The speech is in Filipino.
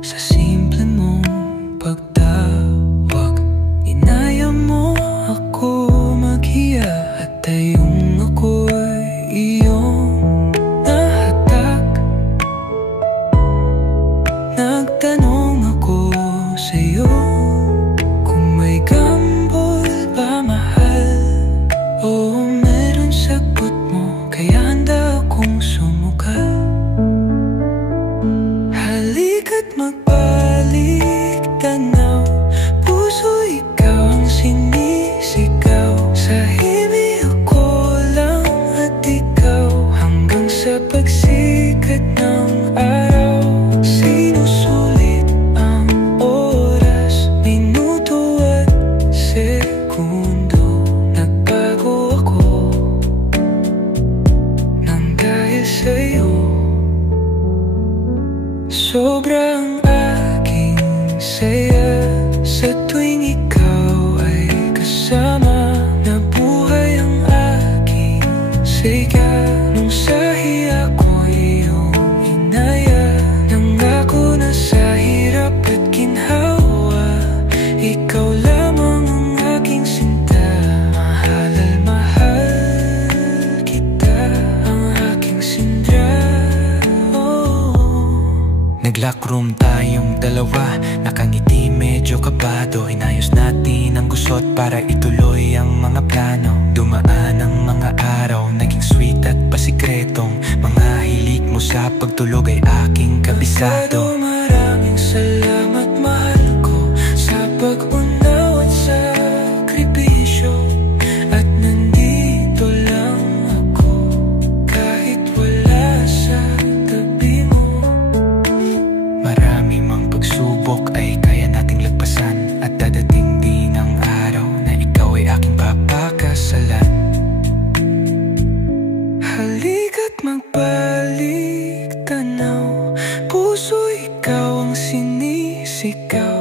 sa simple mong pagtawag. Inaya mo ako maghiya at tayong ako'y iyong nahatak. Nagtanong ako sa'yo kung may gambol ba mahal. Oo, meron, sagot mo, kaya handa akong sumugal. Halika't magbalik tanaw, puso ikaw ang sinisigaw. Sa himi ako lang at ikaw, hanggang sa pagsikat ng araw. Sinusulit ang oras, minuto at segundo. Nagbago ako nang dahil sa'yo. Sobrang aking saya sa tuwing ikaw ay kasama. Nabuhay ang aking siga nung sa hiya ko iyong inaya. Nangako na sa hirap at ginhawa, ikaw lamang ang aking sinta. Mahal, mahal kita, ang aking sindra. Nag-lockroom tayong dalawa, nakangiti medyo kabado. Inayos natin ang gusot para ituloy ang mga plano. Dumaan ang mga araw, naging sweet at pasikretong mga hilig mo sa pagtulog ay aking kabisado. Maraming salamat, mahal ko, sa pag-unaw at sakripisyo. At nandito lang ako kahit wala sa tabi mo. Marami mang pagsubok ay kaya nating lagpasan, at dadating din ang araw na ikaw ay aking papakasalan. Halika't magbalik tanaw, puso ikaw ang sinisigaw.